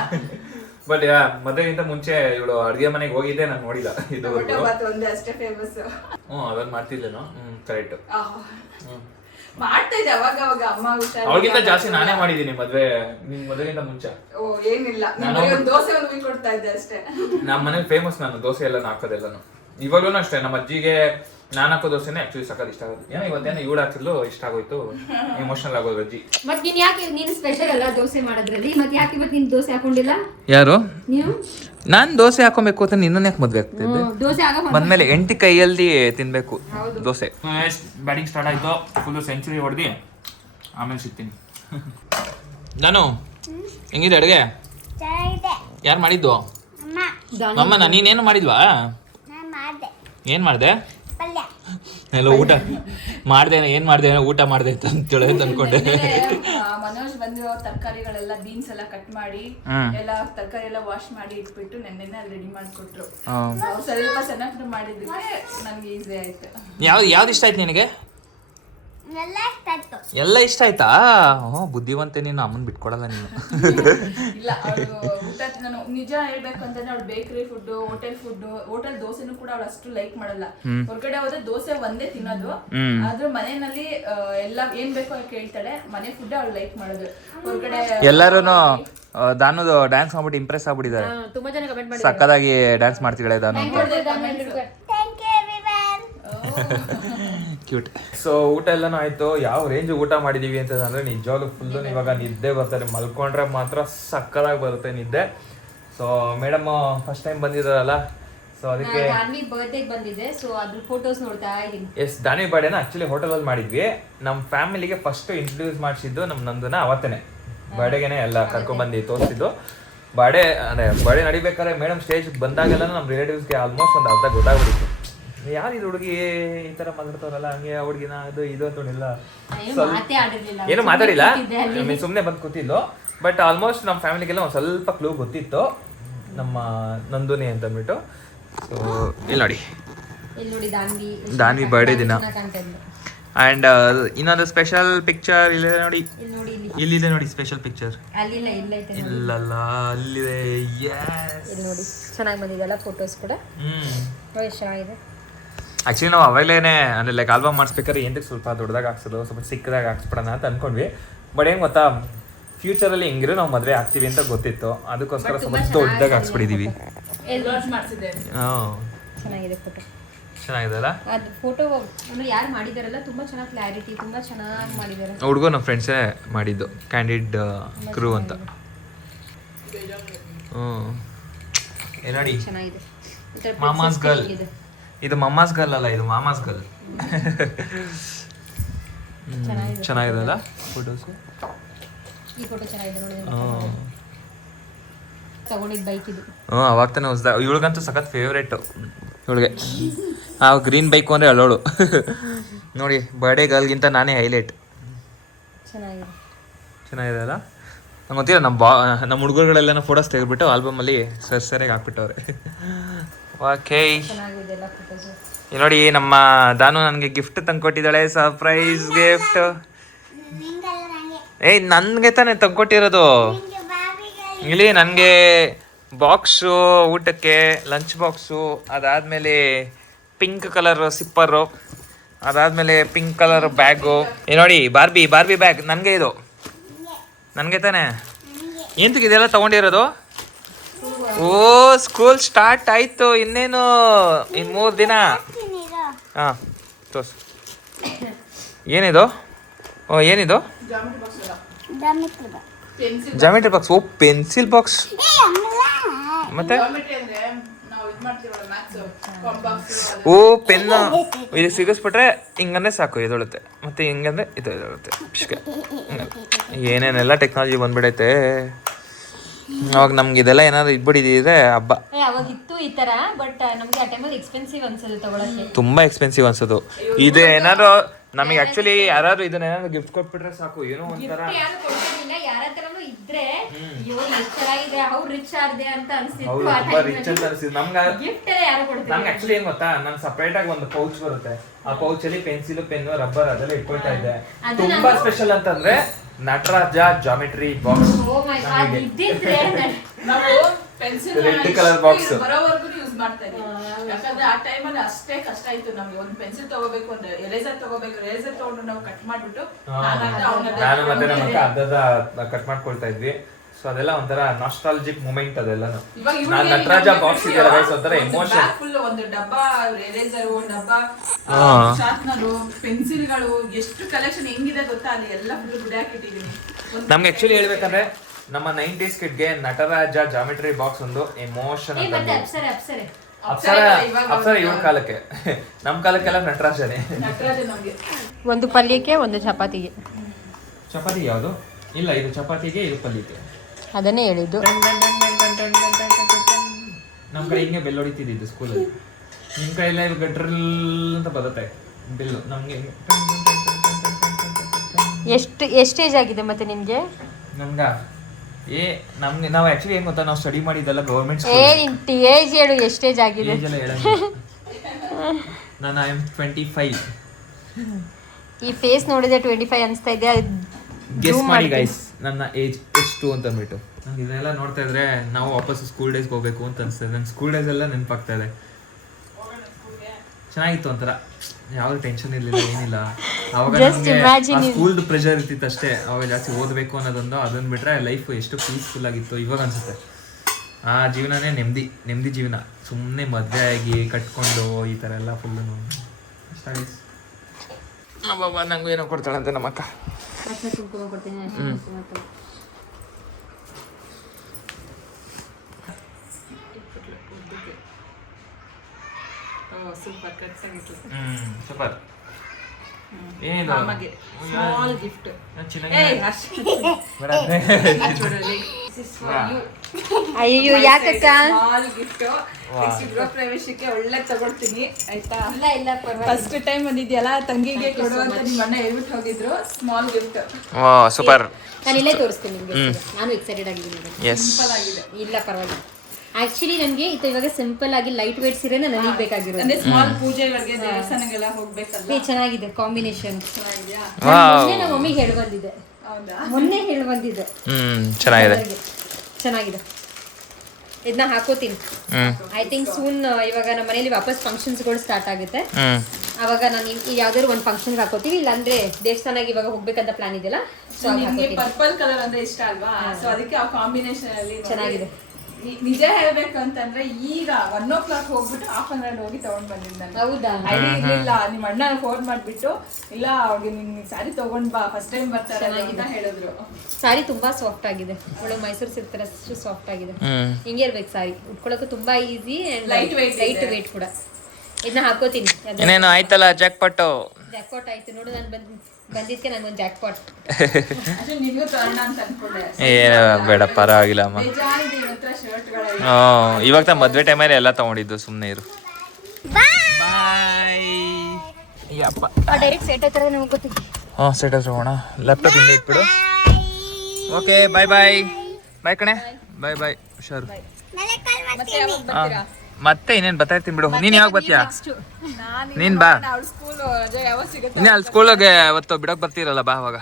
ಬಟ್ ಮದುವೆಗಿಂತ ಮುಂಚೆ ಇವಳು ಅಡ್ಗೆ ಮನೆಗೆ ಹೋಗಿದ್ದೆ, ನಾನು ನೋಡಿಲ್ಲ ಇದು. ಒಂದೇ ಅಷ್ಟೇ ಫೇಮಸ್. ಅದನ್ನ ಮಾಡ್ತಿದ್ದೇನೋ. ಕರೆಕ್ಟ್, ಮಾಡ್ತಾ ಇದ್ದೆ ಅವಾಗ ಅವಾಗ. ಅಮ್ಮ ಅವ್ರಿಗಿಂತ ಜಾಸ್ತಿ ನಾನೇ ಮಾಡಿದೀನಿ ನಿಮ್ ಮದುವೆಗಿಂತ ಮುಂಚೆ. ಏನಿಲ್ಲ, ದೋಸೆ ಒಂದು ಕೊಡ್ತಾ ಇದ್ದೆ ಅಷ್ಟೇ. ನಮ್ಮ ಮನೇಲಿ ಫೇಮಸ್ ನಾನು ದೋಸೆ ಎಲ್ಲ ಹಾಕೋದೆಲ್ಲನು. ಇವಾಗ್ಲೂ ಅಷ್ಟೇ, ನಮ್ಮ ಅಜ್ಜಿಗೆ ನಾನು ಹಾಕೋ ದೋಸೆನೇ ಆಕ್ಚುಲಿ ಸಖತ್ ಇಷ್ಟ ಆಗೋದು. ಏನೋ ಇವತ್ತೇನೋ ಇವಳು ಹಾಕಿದ್ಲು, ಇಷ್ಟ ಆಗೋಯ್ತು, ಎಮೋಷನಲ್ ಆಗೋದು ಅಜ್ಜಿ. ಮತ್ತೆ ನೀನ್ ಯಾಕೆ ನೀನು ಸ್ಪೆಷಲ್ ಅಲ್ಲ ದೋಸೆ ಮಾಡೋದ್ರಲ್ಲಿ, ಮತ್ತೆ ಯಾಕೆ ಇವತ್ತು ನೀನು ದೋಸೆ ಹಾಕೊಂಡಿಲ್ಲ? ಯಾರು? ನೀವು. ನಾನು ದೋಸೆ ಹಾಕೊಬೇಕು ಅಂತ ನಿನ್ನ ಯಾಕೆ ಮದ್ವೆ ಆಗ್ತಿದ್ದೆ? ದೋಸೆ ಬಂದ್ಮೇಲೆ ಎಂಟಿ ಕೈಯಲ್ಲಿ ತಿನ್ಬೇಕು ದೋಸೆ. ಬ್ಯಾಟಿಂಗ್ ಸ್ಟಾರ್ಟ್ ಆಯ್ತು, ಫುಲ್ ಸೆಂಚುರಿ ಹೊಡೆದಿ ಆಮೇಲೆ ಸಿಗ್ತೀನಿ. ನಾನು ಹೆಂಗಿದೆ ಅಡುಗೆ? ಯಾರು ಮಾಡಿದ್ದು? ಅಮ್ಮನ. ನೀನೇನು ಮಾಡಿದ್ವಾ? ಏನ್ ಮಾಡ್ದೆ? ಎಲ್ಲ ಊಟ ಮಾಡ್ದೆ. ಏನ್ ಮಾಡ್ದೆ? ಊಟ ಮಾಡ್ದೆ ಅಂತ ಅನ್ಕೊಂಡೆ. ಮನೋಜ್ ಬಂದಿರೋ ತರಕಾರಿಗಳೆಲ್ಲ, ಬೀನ್ಸ್ ಎಲ್ಲ ಕಟ್ ಮಾಡಿ ಎಲ್ಲ ತರಕಾರಿ ಎಲ್ಲ ವಾಶ್ ಮಾಡಿ ಇಟ್ಬಿಟ್ಟು ನೆನ್ನೆ ರೆಡಿ ಮಾಡ್ಕೊಟ್ರು. ಸ್ವಲ್ಪ ಚೆನ್ನಾಗಿ ಮಾಡಿದ್ದಕ್ಕೆ ನನ್ಗೆ ಈಸಿ ಆಯ್ತು. ಯಾವ್ದು ಇಷ್ಟ ಆಯ್ತು ನಿನಗೆ? ಎಲ್ಲ ಇಷ್ಟ ಆಯ್ತಾ? ಬುದ್ಧಿವಂತೆ ನೀನು, ಅಮ್ಮನ್ ಬಿಟ್ಕೊಡಲ್ಲ ನೀನು. ಇಲ್ಲ ಅವಳು ಊಟ, ನಾನು ನಿಜ ಹೇಳ್ಬೇಕು ಅಂತಂದ್ರೆ ಅವಳು ಬೇಕರಿ ಫುಡ್, ಹೋಟೆಲ್ ದೋಸೆನೂ ಕೂಡ ಅವಳು ಅಷ್ಟು ಲೈಕ್ ಮಾಡಲ್ಲ. ಹೊರಗಡೆ ಹೋದ್ರೆ ದೋಸೆ ಒಂದೇ ತಿನ್ನೋದು, ಆದ್ರೂ ಮನೆಯಲ್ಲಿ ಎಲ್ಲ ಏನ್ ಬೇಕೋ ಕೇಳ್ತಾಳೆ. ಮನೆ ಫುಡ್ ಅವಳು ಲೈಕ್ ಮಾಡೋದು. ಹೊರಗಡೆ ಎಲ್ಲಾರುನು ದಾನುದು ಡ್ಯಾನ್ಸ್ ಮಾಡ್ಬಿಟ್ಟು ಇಂಪ್ರೆಸ್ ಆಗ್ಬಿಟ್ಟಿದ್ದಾರೆ. ತುಂಬಾ ಜನ ಕಮೆಂಟ್ ಮಾಡಿ ಸಕ್ಕದಾಗಿ ಡ್ಯಾನ್ಸ್ ಮಾಡ್ತಿದ್ದಾಳೆ ದಾನು ಅಂತ. ಕ್ಯೂಟ್. ಸೊ ಊಟ ಎಲ್ಲಾನು ಆಯ್ತು. ಯಾವ ರೇಂಜ್ ಊಟ ಮಾಡಿದೀವಿ ಅಂತಂದ್ರೆ ನಿಜವಾಗ್ಲೂ ಫುಲ್ಲು ಇವಾಗ ನಿದ್ದೆ ಬರ್ತಾರೆ. ಮಲ್ಕೊಂಡ್ರೆ ಮಾತ್ರ ಸಕ್ಕದಾಗಿ ಬರುತ್ತೆ ನಿದ್ದೆ. ಸೊ ಮೇಡಮ್ ಫಸ್ಟ್ ಟೈಮ್ ಬಂದಿದ್ದಾರಲ್ಲ, ಸೊ ಅದಕ್ಕೆ ದಾನ್ವಿ ಬರ್ತ್ಡೇಗೆ ಬಂದಿದೆ. ಸೊ ಅದ್ರ ಫೋಟೋಸ್ ನೋಡ್ತಾ ಇದ್ದೀನಿ. ಎಸ್, ದಾನ್ವಿ ಬರ್ಡೇನ ಆಕ್ಚುಲಿ ಹೋಟೆಲಲ್ಲಿ ಮಾಡಿದ್ವಿ. ನಮ್ಮ ಫ್ಯಾಮಿಲಿಗೆ ಫಸ್ಟ್ ಇಂಟ್ರೊಡ್ಯೂಸ್ ಮಾಡಿಸಿದ್ದು ನಮ್ಮ ನಂದನ ಅವತ್ತೇನೆ. ಬರ್ಡೇಗೆನೆ ಎಲ್ಲ ಕರ್ಕೊಂಡ್ಬಂದು ತೋರಿಸಿದ್ದು. ಬರ್ಡೇ ನಡಿಬೇಕಾದ್ರೆ ಮೇಡಮ್ ಸ್ಟೇಜ್ ಬಂದಾಗೆಲ್ಲ ನಮ್ಮ ರಿಲೇಟಿವ್ಸ್ಗೆ ಆಲ್ಮೋಸ್ಟ್ ಒಂದು ಅರ್ಧ ಗೊತ್ತಾಗ್ಬಿಟ್ಟಿತ್ತು. ಯಾರು ಇದು ಹುಡುಗಿ ಈ ತರ ಮಾತಾಡ್ತಾರಲ್ಲ, ಹಂಗೆ ಹುಡುಗಿನ ಅದು ಇದು ಅಂತೋಣಿಲ್ಲ, ಏನು ಮಾತಾಡಿಲ್ಲ, ಸುಮ್ಮನೆ ಬಂದು ಕೂತಿದ್ಲು. ಬಟ್ ಆಲ್ಮೋಸ್ಟ್ ನಮ್ಮ ಫ್ಯಾಮಿಲಿಗೆಲ್ಲ ಒಂದು ಸ್ವಲ್ಪ ಕ್ಲೂ ಗೊತ್ತಿತ್ತು ನಮ್ಮ ನಂದುನಿ ಅಂತ ಅಂದ್ಬಿಟ್ಟು. ಸೊ ಇಲ್ಲಿ ನೋಡಿ ದಾನ್ವಿ ಬರ್ಡೇ ದಿನ. ಆ್ಯಂಡ್ ಇನ್ನೊಂದು ಸ್ಪೆಷಲ್ ಪಿಕ್ಚರ್ ಇಲ್ಲಿದೆ ನೋಡಿ, ಇಲ್ಲಿದೆ ನೋಡಿ ಸ್ಪೆಷಲ್ ಪಿಕ್ಚರ್. ಇಲ್ಲಲ್ಲ, ಅಲ್ಲಿದೆ. ನೋಡಿ ಚೆನ್ನಾಗಿ ಬಂದಿದೆಲ್ಲ ಫೋಟೋಸ್ ಕೂಡ. ಚೆನ್ನಾಗಿದೆ. ಆಕ್ಚುಲಿ ನಾವು ಅವಾಗಲೇನೆ ಅಂದರೆ ಲೈಕ್ ಆಲ್ಬಮ್ ಮಾಡಿಸ್ಬೇಕಾದ್ರೆ ಏನಕ್ಕೆ ಸ್ವಲ್ಪ ದೊಡ್ಡದಾಗಿ ಹಾಕ್ಸೋದು, ಸ್ವಲ್ಪ ಚಿಕ್ಕದಾಗಿ ಹಾಕ್ಸ್ಬಿಡೋಣ ಅಂತ ಅನ್ಕೊಂಡ್ವಿ. ಬಟ್ ಏನು ಗೊತ್ತಾ, ಫ್ಯೂಚರಲ್ಲಿ ಹೆಂಗಿರೋ ನಾವು ಮದುವೆ ಆಗ್ತೀವಿ ಅಂತ ಗೊತ್ತಿತ್ತು. ಅದಕ್ಕೋಸ್ಕರ ಸ್ವಲ್ಪ ದೊಡ್ಡದಾಗಿ ಹಾಕ್ಸ್ಬಿಟ್ಟಿದ್ದೀವಿ. ಹಾಂ, ಚೆನ್ನಾಗಿದೆ ಫೋಟೋ. ಚೆನ್ನಾಗಿದೆ ಅಲ್ಲ ಅದು ಫೋಟೋ. ಅಂದ್ರೆ ಯಾರು ಮಾಡಿದಾರಲ್ಲ ತುಂಬಾ ಚೆನ್ನಾಗಿ ಕ್ಲಾರಿಟಿ, ತುಂಬಾ ಚೆನ್ನಾಗಿ ಮಾಡಿದ್ದಾರೆ. ಹುಡುಗ ನಮ್ಮ ಫ್ರೆಂಡ್ಸೇ ಮಾಡಿದ್ದು, ಕ್ಯಾಂಡಿಡ್ ಕ್ರೂ ಅಂತ. ನೋಡಿ ಚೆನ್ನಾಗಿದೆ. Mama's girl. ಇದು ಮಮ್ಮಾಸ್ ಗರ್ಲ್ ಅಲ್ಲ, ಇದು ಮಾಮಾಸ್ ಗರ್ಲ್. ಚೆನ್ನಾಗಿದೆ ಅಲ್ಲ ಫೋಟೋಸ್. ಈ ಫೋಟೋ ಚೆನ್ನಾಗಿದೆ ನೋಡಿ. ತಗೊಂಡಿದ್ದ ಬೈಕ್ ಇದು. ಅವಾಗ ತಾನೆ ಹೊಸ್ದ. ಇವಳಿಗಂತೂ ಸಖತ್ ಫೇವ್ರೇಟು ಇವಳಿಗೆ. ಆ ಗ್ರೀನ್ ಬೈಕು ಅಂದರೆ ಅಲ್ಲೋಳು. ನೋಡಿ, ಬರ್ಡೇ ಗರ್ಲ್ಗಿಂತ ನಾನೇ ಹೈಲೈಟ್. ಚೆನ್ನಾಗಿದೆ ಅಲ್ಲ. ನಂಗೆ ಗೊತ್ತಿಲ್ಲ, ನಮ್ಮ ಹುಡುಗರುಗಳೆಲ್ಲ ಫೋಟೋಸ್ ತೆಗೆದ್ಬಿಟ್ಟು ಆಲ್ಬಮಲ್ಲಿ ಸರಿಯಾಗಿ ಹಾಕ್ಬಿಟ್ಟವ್ರೆ. ಓಕೆ, ನೋಡಿ ನಮ್ಮ ದಾನು ನನಗೆ ಗಿಫ್ಟ್ ತಂದ್ಕೊಟ್ಟಿದ್ದಾಳೆ, ಸರ್ಪ್ರೈಸ್ ಗಿಫ್ಟ್. ಏಯ್, ನನಗೆ ತಾನೇ ತಂದ್ಕೊಟ್ಟಿರೋದು. ಇಲ್ಲಿ ನನಗೆ ಬಾಕ್ಸು, ಊಟಕ್ಕೆ ಲಂಚ್ ಬಾಕ್ಸು, ಅದಾದಮೇಲೆ ಪಿಂಕ್ ಕಲರ್ ಸಿಪ್ಪರು, ಅದಾದಮೇಲೆ ಪಿಂಕ್ ಕಲರ್ ಬ್ಯಾಗು. ನೋಡಿ ಬಾರ್ಬಿ ಬ್ಯಾಗ್ ನನಗೆ. ಇದು ನನಗೆ ತಾನೇ. ಎಂತಕ್ಕೆ ಇದೆಲ್ಲ ತೊಗೊಂಡಿರೋದು? ಓ, ಸ್ಕೂಲ್ ಸ್ಟಾರ್ಟ್ ಆಯಿತು. ಇನ್ನೇನು, ಇನ್ನು 3 ದಿನ. ಹಾಂ, ತೋರ್ಸು. ಏನಿದು? ಓ, ಏನಿದು? Geometry box. ಓ, ಪೆನ್ಸಿಲ್ ಬಾಕ್ಸ್. ಮತ್ತೆ ಓ, ಪೆನ್ನ. ಇದು ಸಿಗಿಸ್ಬಿಟ್ರೆ ಹಿಂಗಂದ್ರೆ ಸಾಕು, ಎದೊಳುತ್ತೆ. ಮತ್ತೆ ಹಿಂಗಂದ್ರೆ ಇದು ಎದೊಳುತ್ತೆ. ಏನೇನೆಲ್ಲ ಟೆಕ್ನಾಲಜಿ ಬಂದ್ಬಿಡೈತೆ. ಅವಾಗ ನಮ್ಗೆ ಇದೆಲ್ಲ ಏನಾದ್ರು ಇದ್ಬಿಟ್ಟಿದ್ರೆ ಹಬ್ಬ. ಅವಾಗಿತ್ತು ಈ ತರ. ಬಟ್ ನಮ್ಗೆ ಆ ಟೈಮಲ್ಲಿ ಎಕ್ಸ್ಪೆನ್ಸಿವ್ ಅನ್ಸೋದು ತಗೊಳಕ್ಕೆ. ತುಂಬಾ ಎಕ್ಸ್ಪೆನ್ಸಿವ್ ಅನ್ಸೋದು. ಇದು ಏನಾದ್ರು ನಮಗೆ ಆಕ್ಚುಲಿ ಯಾರಾದ್ರು ಇದನ್ನ ಏನಾದ್ರು ಗಿಫ್ಟ್ ಕೊಟ್ಬಿಟ್ರೆ ಸಾಕು, ಏನೋ ಒಂಥರ. ಯಾರ ಹತ್ರನೂ ಇದ್ರೆ ಅಯ್ಯೋ ಎಷ್ಟು ಚೆನ್ನಾಗಿದೆ, ಅವ್ರು ರಿಚ್ ಆಗಿದೆ ಅಂತ ಅನ್ಸಿತ್ತು. ತುಂಬಾ ರಿಚ್ ಅಂತ ಅನ್ಸಿದ್ದು ನಮ್ಗೆ. ಗಿಫ್ಟ್ ಯಾರು ಕೊಡ್ತಾರೆ? ನಮ್ಗೆ ಆಕ್ಚುಲಿ ಏನ್ ಗೊತ್ತಾ, ನಾನು ಸಪರೇಟ್ ಆಗಿ ಒಂದು ಪೌಚ್ ಬರುತ್ತೆ. ಆ ಪೌಚ್ ಅಲ್ಲಿ ಪೆನ್ಸಿಲ್, ಪೆನ್, ರಬ್ಬರ್ ಅದೆಲ್ಲ ಇಟ್ಕೊಳ್ತಾ ಇದ್ದೆ. ತುಂಬಾ ಸ್ಪೆಷಲ್ ಅಂತಂದ್ರೆ Nataraja geometry box. Red colour box ಬರೋವರೆಗೂ ಯೂಸ್ ಮಾಡ್ತಾ ಇದ್ದೀವಿ. ಯಾಕಂದ್ರೆ ಆ ಟೈಮಲ್ಲಿ ಅಷ್ಟೇ ಕಷ್ಟ ಆಯ್ತು ನಮ್ಗೆ. ಒಂದು ಪೆನ್ಸಿಲ್ ತಗೋಬೇಕು, ಒಂದು ಎರೇಸರ್ ತಗೋಬೇಕು. ಎರೇಸರ್ ತಗೊಂಡು ನಾವು ಕಟ್ ಮಾಡ್ಬಿಟ್ಟು ನಾನು ಮತ್ತೆ ನಮ್ಮ ಅಕ್ಕ ಅರ್ಧದ ಕಟ್ ಮಾಡ್ಕೊಳ್ತಾ ಇದ್ವಿ. ಸೊ ಅದೆಲ್ಲ ಒಂಥರ ನಾಸ್ಟಾಲಜಿಕ್ ಮೂಮೆಂಟ್. ಅದೆಲ್ಲಾನು ನಾನು ನಟರಾಜ ಬಾಕ್ಸ್ ಇದೆಲ್ಲ ಗೈಸ್, ಒಂಥರ ಎಮೋಷನ್. ಫುಲ್ ಒಂದು ಡಬ್ಬ ಎರೇಸರ್, ಒಂದು ಡಬ್ಬ ಶಾರ್ಪ್ನರು, ಪೆನ್ಸಿಲ್ಗಳು, ಎಷ್ಟು ಕಲೆಕ್ಷನ್ ಹೆಂಗಿದೆ ಗೊತ್ತಾ. ಅಲ್ಲಿ ಎಲ್ಲ ಫುಲ್ ಗುಡಿ ಹಾಕಿಟ್ಟಿದೀನಿ. ನಮ್ಗೆ ಆಕ್ಚುಲಿ ಹೇಳ್ಬೇಕಂದ್ರೆ ನಮ್ಮ 90s ಕಿಡ್ಗೆ ನಟರಾಜ ಜಾಮೆಟ್ರಿ ಬಾಕ್ಸ್ ಒಂದು ಎಮೋಷನ್ ಅಂತ. ಅಪ್ಸರ ಇವ್ರ ಕಾಲಕ್ಕೆ, ನಮ್ಮ ಕಾಲಕ್ಕೆಲ್ಲ ನಟರಾಜನೇ. ಒಂದು ಪಲ್ಯಕ್ಕೆ, ಒಂದು ಚಪಾತಿಗೆ. ಚಪಾತಿ ಯಾವುದು? ಇಲ್ಲ, ಇದು ಚಪಾತಿಗೆ, ಇದು ಪಲ್ಯಕ್ಕೆ. ಅದನ್ನೇ ಹೇಳಿದ್ದು. ನಮ್ಮ ಕಡೆ ಹಿಂಗೆ ಬೆಲ್ ಹೊಡಿತಿದ್ದು ಸ್ಕೂಲಲ್ಲಿ. ನಿಮ್ಮ ಕೈಯೆಲ್ಲ ಇವಾಗ ಡ್ರಿಲ್ ಅಂತ ಬರುತ್ತೆ ಬೆಲ್ಲು. ನಮ್ಗೆ ಎಷ್ಟು ಏಜ್ ಆಗಿದೆ ಮತ್ತೆ ನಿನ್ಗೆ? ನಮ್ಗೆ ನಾವು ಆಕ್ಚುಲಿ ಏನ್ ಗೊತ್ತಾ, ನಾವು ಸ್ಟಡಿ ಮಾಡಿದ್ದೆಲ್ಲ ಗವರ್ಮೆಂಟ್ ಏಜ್ ಹೇಳು, ಎಷ್ಟು ಏಜ್ ಆಗಿದೆ? ನಾನು ಐ ಆಮ್ 25. ಈ ಫೇಸ್ ನೋಡಿದ್ರೆ 25 ಅನ್ಸ್ತಾ ಇದೆ. ಗೆಸ್ ಮಾಡಿ ಗೈಸ್ ನನ್ನ ಏಜ್ ಎಷ್ಟು ಅಂತ ಅಂದ್ಬಿಟ್ಟು. ನಂಗೆ ಇದನ್ನೆಲ್ಲ ನೋಡ್ತಾ ಇದ್ರೆ ನಾವು ವಾಪಸ್ ಸ್ಕೂಲ್ ಡೇಸ್ಗೆ ಹೋಗ್ಬೇಕು ಅಂತ ಅನಿಸ್ತದೆ. ನಂಗೆ ಸ್ಕೂಲ್ ಡೇಸ್ ಎಲ್ಲ ನೆನಪಾಗ್ತಾ ಇದೆ. ಚೆನ್ನಾಗಿತ್ತು ಒಂಥರ, ಯಾವ್ದು ಟೆನ್ಷನ್ ಇರಲಿಲ್ಲ, ಏನಿಲ್ಲ. ಅವಾಗ ಸ್ಕೂಲ್ದು ಪ್ರೆಷರ್ ಇರ್ತಿತ್ತು ಅಷ್ಟೇ. ಅವಾಗ ಜಾಸ್ತಿ ಓದಬೇಕು ಅನ್ನೋದೊಂದು, ಅದನ್ನ ಬಿಟ್ರೆ ಲೈಫ್ ಎಷ್ಟು ಪೀಸ್ಫುಲ್ ಆಗಿತ್ತು ಇವಾಗ ಅನ್ಸುತ್ತೆ. ಆ ಜೀವನನೇ ನೆಮ್ಮದಿ ಜೀವನ. ಸುಮ್ಮನೆ ಮದುವೆ ಆಗಿ ಕಟ್ಕೊಂಡು ಈ ಥರ ಎಲ್ಲ ಫುಲ್ಲು ಇಷ್ಟ. ಅಬ್ಬಬ್ಬ, ನಂಗೂ ಏನೋ ಕೊಡ್ತಾಳಂತೆ ನಮ್ಮಕ್ಕ. ಸೂಪರ್. ಏನಿದು ಸ್ಮಾಲ್ ಗಿಫ್ಟ್. ಅಯ್ಯೋ ಯಾಕಕ್ಕ? Small gift. ಗೃಹ ಪ್ರವೇಶಕ್ಕೆ ಒಳ್ಳೆ ತಗೊಳ್ತೀನಿ ಆಯ್ತಾ? ಇಲ್ಲ ಫಸ್ಟ್ ಟೈಮ್ ಬಂದಿದ್ಯಲ್ಲ, ತಂಗಿಗೆ ಕೊಡು ಅಂತ ನಿಮ್ಮ ಅಣ್ಣ ಹೇಳ್ಬಿಟ್ಟು ಹೋಗಿದ್ರು. Small gift. ಸೂಪರ್. ನಾನು ಇಲ್ಲೇ ತೋರಿಸ್ತೀನಿ ನಿಮಗೆ. ನಾನು ಎಕ್ಸೈಟೆಡ್ ಆಗಿದ್ದೀನಿ. ಸಿಂಪಲ್ ಆಗಿದೆ. ಇಲ್ಲ ಪರವಾಗಿಲ್ಲ. ಆಕ್ಚುಲಿ ನನಗೆ ಇವಾಗ ಸಿಂಪಲ್ ಆಗಿ ಲೈಟ್ ವೇಟ್ ಸೀರೆನ ನನಗೆ ಬೇಕಾಗಿರೋದು. ಅಂದ್ರೆ ಸ್ಮಾಲ್ ಪೂಜೆಗಳಿಗೆ ದೇವಸ್ಥಾನಗೆಲ್ಲ ಹೋಗ್ಬೇಕಲ್ಲ. ಚೆನ್ನಾಗಿದೆ ಕಾಂಬಿನೇಷನ್. ಚೆನ್ನಾಗಿದ್ಯಾ? ನಮ್ಮ ಮಮ್ಮಿಗೆ ಹೇಳಿ ಬಂದಿದ್ದೆ. ಹೌದಾ? ಮೊನ್ನೆ ಹೇಳಿ ಬಂದಿದ್ದೆ. ಚೆನ್ನಾಗಿದೆ. ಇದನ್ನ ಹಾಕೋತೀನಿ. ಐ ಥಿಂಕ್ ಸೂನ್ ಇವಾಗ ನಮ್ಮ ಮನೇಲಿ ವಾಪಸ್ ಫಂಕ್ಷನ್ಸ್ಗಳು ಸ್ಟಾರ್ಟ್ ಆಗುತ್ತೆ. ಅವಾಗ ನಾನು ಯಾವ್ದಾದ್ರು ಒಂದು ಫಂಕ್ಷನ್ಗೆ ಹಾಕೋತೀವಿ. ಇಲ್ಲಾಂದ್ರೆ ದೇವಸ್ಥಾನಕ್ಕೆ ಇವಾಗ ಹೋಗ್ಬೇಕಂತ ಪ್ಲಾನ್ ಇದೆಯಲ್ಲ, ಸೊ ನಿಮ್ಗೆ ಪರ್ಪಲ್ ಕಲರ್ ಅಂದ್ರೆ ಇಷ್ಟ ಅಲ್ವಾ? ಸೊ ಅದಕ್ಕೆ ಆ ಕಾಂಬಿನೇಷನ್ ಅಲ್ಲಿ ಚೆನ್ನಾಗಿದೆ. ನಿಜ ಹೇಳ್ಬೇಕು ಅಂತಂದ್ರೆ ಈಗ 1 o'clock ಹೋಗ್ಬಿಟ್ಟು 1/2 hour ಹೋಗಿ ತಗೊಂಡ್ ಬಂದಿದ್ದೆ ನಾನು. ಹೌದಾ? ಐಡಿ ಇರ್ಲಿಲ್ಲ. ನಿಮ್ಮ ಅಣ್ಣ ಫೋನ್ ಮಾಡ್ಬಿಟ್ಟು ಇಲ್ಲ ಅವ್ರಿಗೆ ನಿನ್ ಸ್ಯಾರಿ ತಗೊಂಡ್ ಬಾ, ಫಸ್ಟ್ ಟೈಮ್ ಬರ್ತಾರೆ ಅಂತ ಹೇಳಿದ್ರು. ಸಾರಿ ತುಂಬಾ ಸಾಫ್ಟ್ ಆಗಿದೆ. ಒಳ್ಳೆ ಮೈಸೂರು ಸಿಲ್ಕ್ ತರ ಅಷ್ಟು ಸಾಫ್ಟ್ ಆಗಿದೆ. ಹಿಂಗೆ ಇರ್ಬೇಕು ಸಾರಿ. ಉಟ್ಕೊಳ್ಳೋಕೆ ತುಂಬಾ ಈಸಿ ಅಂಡ್ ಲೈಟ್ ವೇಟ್ ಕೂಡ. ಇದನ್ನ ಹಾಕೋತೀನಿ. ಏನೇನು ಆಯ್ತಲ್ಲ ಜಾಕ್ಪಾಟ್ ಆಯ್ತು ನೋಡು. ನಾನು ಬಂದಿದ್ದಕ್ಕೆ ನಂಗೊಂದು ಜಾಕ್ಪಾಟ್. ಅದು ನಿಮ್ಗೂ ತಗೋಣ ಅಂತ ಅನ್ಕೊಂಡೆ. ಏನು ಬೇಡ, ಪರವಾಗಿಲ್ಲ ಅಮ್ಮ. ಬೇಜಾನಿದೆ ಇವತ್ರ ಶರ್ಟ್ಗಳು. ಇವಾಗ ಮದ್ವೆ ಟೈಮಲ್ಲಿ ಎಲ್ಲ ತಗೊಂಡಿದ್ದು. ಸುಮ್ಮನೆ ಇರು. ಬಾಯ್. ಯಪ್ಪ, ಡೈರೆಕ್ಟ್ ಸೆಟ್ ಹತ್ರ ನಮಗೆ ಗೊತ್ತಿದೆ. ಸೆಟ್ ಹತ್ರ ಹೋಗೋಣ. ಲ್ಯಾಪ್ಟಾಪ್ ಹಿಂದೆ ಇಟ್ಬಿಡು. ಓಕೆ, ಬಾಯ್ ಬಾಯ್. ಬಾಯ್ ಕಣೆ, ಬಾಯ್. ಹುಷಾರು. ಮತ್ತೆ ಇನ್ನೇನು ಬರ್ತಾ ಇರ್ತೀನಿ ಬಿಡು. ನೀನ್ ಯಾವಾಗ ಬರ್ತೀಯಾ? ನೀನ್ ಬಾ. ಇನ್ನೇ ಅಲ್ಲಿ ಸ್ಕೂಲಿಗೆ ಅವತ್ತು ಬಿಡಕ್ ಬರ್ತೀರಲ್ಲ, ಬಾ ಅವಾಗ.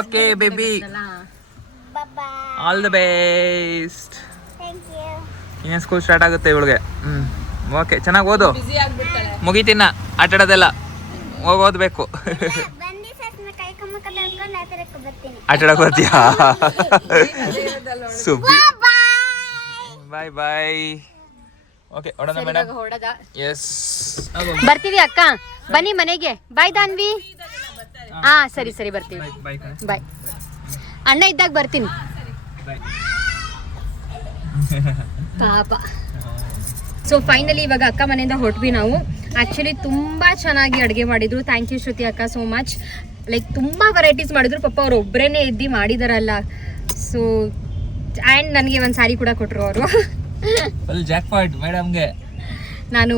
Okay baby, all the best. ಇನ್ನೇನು ಸ್ಕೂಲ್ ಸ್ಟಾರ್ಟ್ ಆಗುತ್ತೆ ಇವಳಿಗೆ. ಓಕೆ, ಚೆನ್ನಾಗಿ ಓದು. ಮುಗಿತೀನ ಆಟ ಆಡೋದೆಲ್ಲ. ಓದ್ಬೇಕು. ಆಟ ಆಡಕ್ ಬರ್ತೀಯಾ? Subbi, bye bye. ಓಕೆ, ಹೊಡೋಣ ಮೇಡಮ್. ಎಸ್, ಬರ್ತೀವಿ ಅಕ್ಕ. ಬನ್ನಿ ಮನೆಗೆ. ಬಾಯ್ ದಾನ್ವಿ. ಹಾ ಸರಿ ಬರ್ತೀವಿ. ಬಾಯ್. ಅಣ್ಣ ಇದ್ದಾಗ ಬರ್ತೀನಿ. ಪಾಪ. ಸೊ ಫೈನಲಿ ಇವಾಗ ಅಕ್ಕ ಮನೆಯಿಂದ ಹೊರಟ್ವಿ ನಾವು. ಆಕ್ಚುಲಿ ತುಂಬಾ ಚೆನ್ನಾಗಿ ಅಡುಗೆ ಮಾಡಿದ್ರು. ಥ್ಯಾಂಕ್ ಯು ಶ್ರುತಿ ಅಕ್ಕ ಸೋ ಮಚ್. ಲೈಕ್ ತುಂಬಾ ವೆರೈಟೀಸ್ ಮಾಡಿದ್ರು. ಪಾಪ ಅವ್ರು ಒಬ್ಬರೇನೆ ಎದ್ದು ಮಾಡಿದಾರಲ್ಲ. ಸೊ ಆ್ಯಂಡ್ ನನಗೆ ಒಂದು ಸ್ಯಾರಿ ಕೂಡ ಕೊಟ್ಟರು ಅವರು. ಜಾಕ್ಪಾಟ್ ಮೇಡಮ್ಗೆ. ನಾನು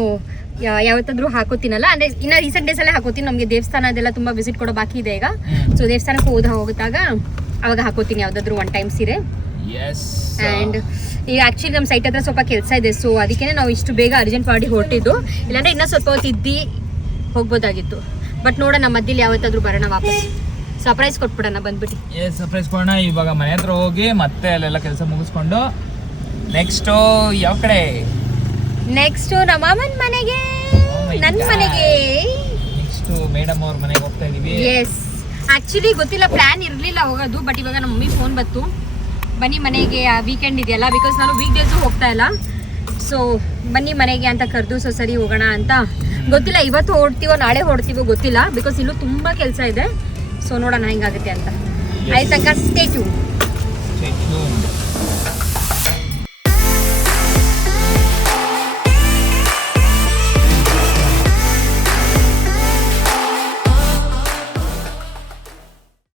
ಯಾವತ್ತಾದ್ರೂ ಹಾಕೋತೀನಲ್ಲ, ಅಂದ್ರೆ ಇನ್ನ ರೀಸೆಂಟ್ ಡೇಸ್ ಅಲ್ಲೇ ಹಾಕೋತೀನಿ. ನಮಗೆ ದೇವಸ್ಥಾನ ಅದೆಲ್ಲ ತುಂಬಾ ವಿಸಿಟ್ ಕೊಡೋ ಬಾಕಿ ಇದೆ ಈಗ. ಸೊ ದೇವಸ್ಥಾನಕ್ಕೆ ಹೋಗುತ್ತಾಗ ಅವಾಗ ಹಾಕೋತೀನಿ ಯಾವ್ದಾದ್ರು ಒನ್ ಟೈಮ್ ಸೀರೆ. ಆ್ಯಂಡ್ ಈಗ ಆಕ್ಚುಲಿ ನಮ್ಮ ಸೈಟ್ ಹತ್ರ ಸ್ವಲ್ಪ ಕೆಲಸ ಇದೆ. ಸೊ ಅದಕ್ಕೆ ನಾವು ಇಷ್ಟು ಬೇಗ ಅರ್ಜೆಂಟ್ ಮಾಡಿ ಹೊರಟಿದ್ದು. ಇಲ್ಲಾಂದ್ರೆ ಇನ್ನೂ ಸ್ವಲ್ಪ ಹೊತ್ತು ಇದ್ದು ಹೋಗ್ಬೋದಾಗಿತ್ತು. ಬಟ್ ನೋಡೋಣ ಮಧ್ಯದಲ್ಲಿ ಯಾವತ್ತಾದ್ರೂ ಬರೋಣ ವಾಪಸ್. ಸರ್ಪ್ರೈಸ್ ಕೊಟ್ಬಿಡೋಣ ಬಂದ್ಬಿಟ್ಟು. ಸರ್ಪ್ರೈಸ್ ಕೊಡೋಣ. ಇವಾಗ ಮನೆ ಹತ್ರ ಹೋಗಿ ಮತ್ತೆ ಅಲ್ಲೆಲ್ಲ ಕೆಲಸ ಮುಗಿಸ್ಕೊಂಡು ನೆಕ್ಸ್ಟು ಯಾವ ಕಡೆ? ನೆಕ್ಸ್ಟ್ ನಮ್ಮ ಅಮ್ಮನ ಮನೆಗೆ, ನನ್ನ ಮನೆಗೆ. ನೆಕ್ಸ್ಟ್ ಮೇಡಮ್ ಅವ್ರ ಮನೆಗೆ ಹೋಗ್ತಾ ಇದೀವಿ. ಎಸ್, ಆಕ್ಚುಲಿ ಗೊತ್ತಿಲ್ಲ, ಪ್ಲಾನ್ ಇರಲಿಲ್ಲ ಹೋಗೋದು. ಬಟ್ ಇವಾಗ ನಮ್ಮ ಮಮ್ಮಿ ಫೋನ್ ಬಂತು, ಬನ್ನಿ ಮನೆಗೆ, ವೀಕೆಂಡ್ ಇದೆಯಲ್ಲ. ಬಿಕಾಸ್ ನಾನು ವೀಕ್ ಡೇಸು ಹೋಗ್ತಾ ಇಲ್ಲ. ಸೊ ಬನ್ನಿ ಮನೆಗೆ ಅಂತ ಕರೆದು. ಸೊ ಸರಿ ಹೋಗೋಣ ಅಂತ. ಗೊತ್ತಿಲ್ಲ ಇವತ್ತು ಹೊರಡ್ತೀವೋ ನಾಳೆ ಹೊರಡ್ತೀವೋ ಗೊತ್ತಿಲ್ಲ. ಬಿಕಾಸ್ ಇಲ್ಲೂ ತುಂಬ ಕೆಲಸ ಇದೆ. ಸೊ ನೋಡೋಣ ಹೆಂಗಾಗುತ್ತೆ ಅಂತ. ಆಯ್ತಕ್ಕ, ಸ್ಟೇ ಟ್ಯೂನ್.